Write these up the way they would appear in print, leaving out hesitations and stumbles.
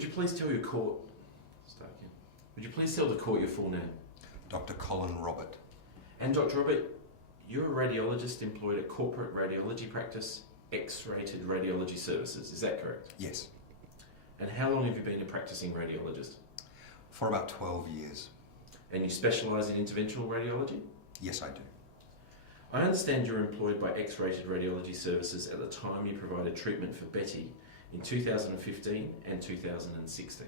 Would you please tell your court... Start again. Would you please tell the court your full name? Dr. Colin Robert. And Dr. Robert, you're a radiologist employed at corporate radiology practice, X-rated radiology services, is that correct? Yes. And how long have you been a practicing radiologist? For about 12 years. And you specialise in interventional radiology? Yes, I do. I understand you're employed by X-rated radiology services at the time you provided treatment for Betty in 2015 and 2016.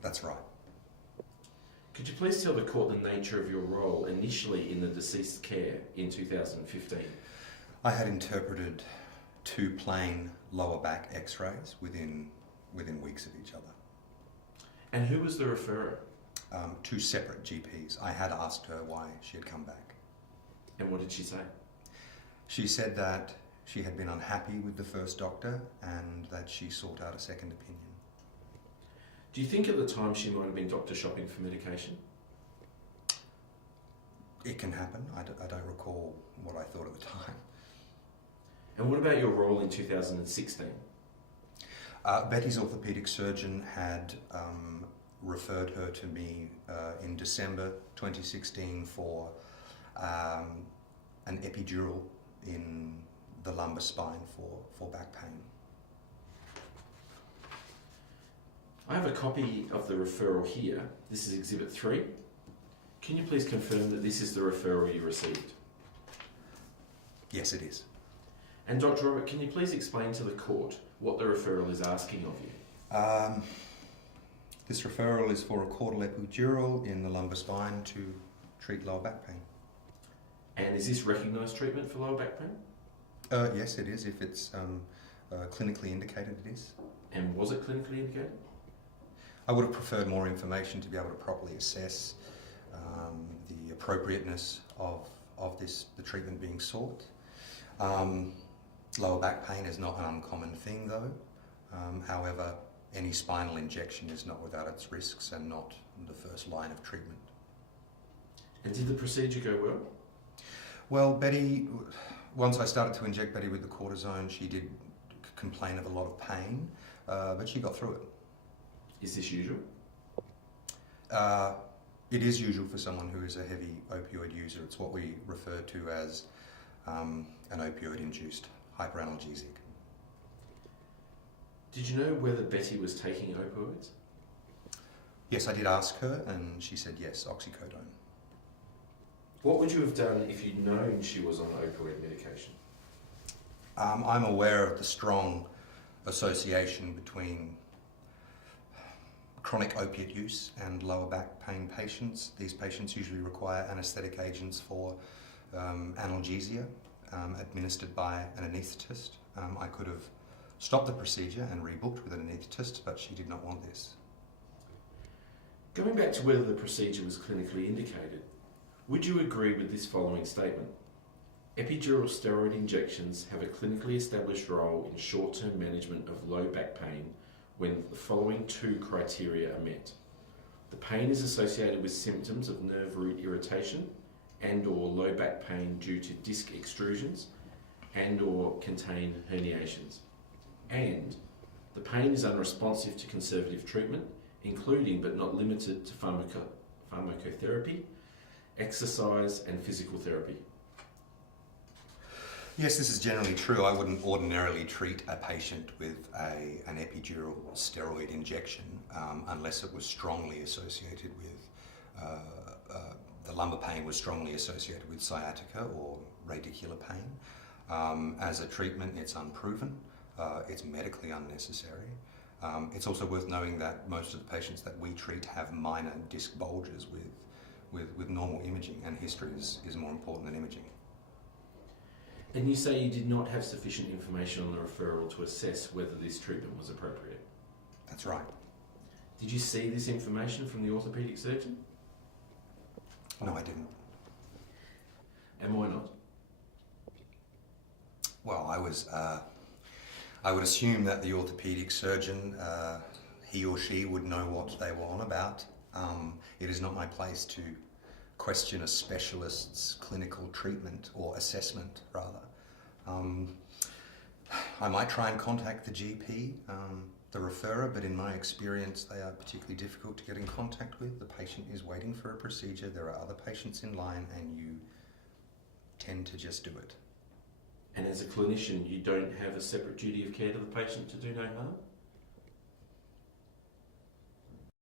That's right. Could you please tell the court the nature of your role initially in the deceased care in 2015? I had interpreted 2 plain lower back x-rays within weeks of each other. And who was the referrer? 2 separate GPs. I had asked her why she had come back. And what did she say? She said that she had been unhappy with the first doctor and that she sought out a second opinion. Do you think at the time she might have been doctor shopping for medication? It can happen. I don't recall what I thought at the time. And what about your role in 2016? Betty's orthopaedic surgeon had referred her to me in December 2016 for an epidural in the lumbar spine for back pain. I have a copy of the referral here. This is Exhibit 3. Can you please confirm that this is the referral you received? Yes, it is. And Dr. Robert, can you please explain to the court what the referral is asking of you? This referral is for a caudal epidural in the lumbar spine to treat lower back pain. And is this recognised treatment for lower back pain? Yes, it is. If it's clinically indicated, it is. And was it clinically indicated? I would have preferred more information to be able to properly assess the appropriateness of the treatment being sought. Lower back pain is not an uncommon thing though. However, any spinal injection is not without its risks and not the first line of treatment. And did the procedure go well? Well, Betty, once I started to inject Betty with the cortisone, she did complain of a lot of pain, but she got through it. Is this usual? It is usual for someone who is a heavy opioid user. It's what we refer to as an opioid-induced hyperanalergesic. Did you know whether Betty was taking opioids? Yes, I did ask her, and she said yes, oxycodone. What would you have done if you'd known she was on opioid medication? I'm aware of the strong association between chronic opiate use and lower back pain patients. These patients usually require anaesthetic agents for analgesia administered by an anaesthetist. I could have stopped the procedure and rebooked with an anaesthetist, but she did not want this. Going back to whether the procedure was clinically indicated, would you agree with this following statement? Epidural steroid injections have a clinically established role in short-term management of low back pain when the following 2 criteria are met. The pain is associated with symptoms of nerve root irritation and/or low back pain due to disc extrusions and/or contain herniations. And the pain is unresponsive to conservative treatment, including but not limited to pharmacotherapy, exercise and physical therapy. Yes, this is generally true. I wouldn't ordinarily treat a patient with an epidural steroid injection unless it was strongly associated with, the lumbar pain was strongly associated with sciatica or radicular pain. As a treatment, it's unproven. It's medically unnecessary. It's also worth knowing that most of the patients that we treat have minor disc bulges with normal imaging, and history is more important than imaging. And you say you did not have sufficient information on the referral to assess whether this treatment was appropriate? That's right. Did you see this information from the orthopaedic surgeon? No, I didn't. And why not? Well, I would assume that the orthopaedic surgeon, he or she would know what they were on about. It is not my place to question a specialist's clinical treatment or assessment, rather. I might try and contact the GP the referrer, but in my experience, they are particularly difficult to get in contact with. The patient is waiting for a procedure, there are other patients in line, and you tend to just do it. And as a clinician, you don't have a separate duty of care to the patient to do no harm?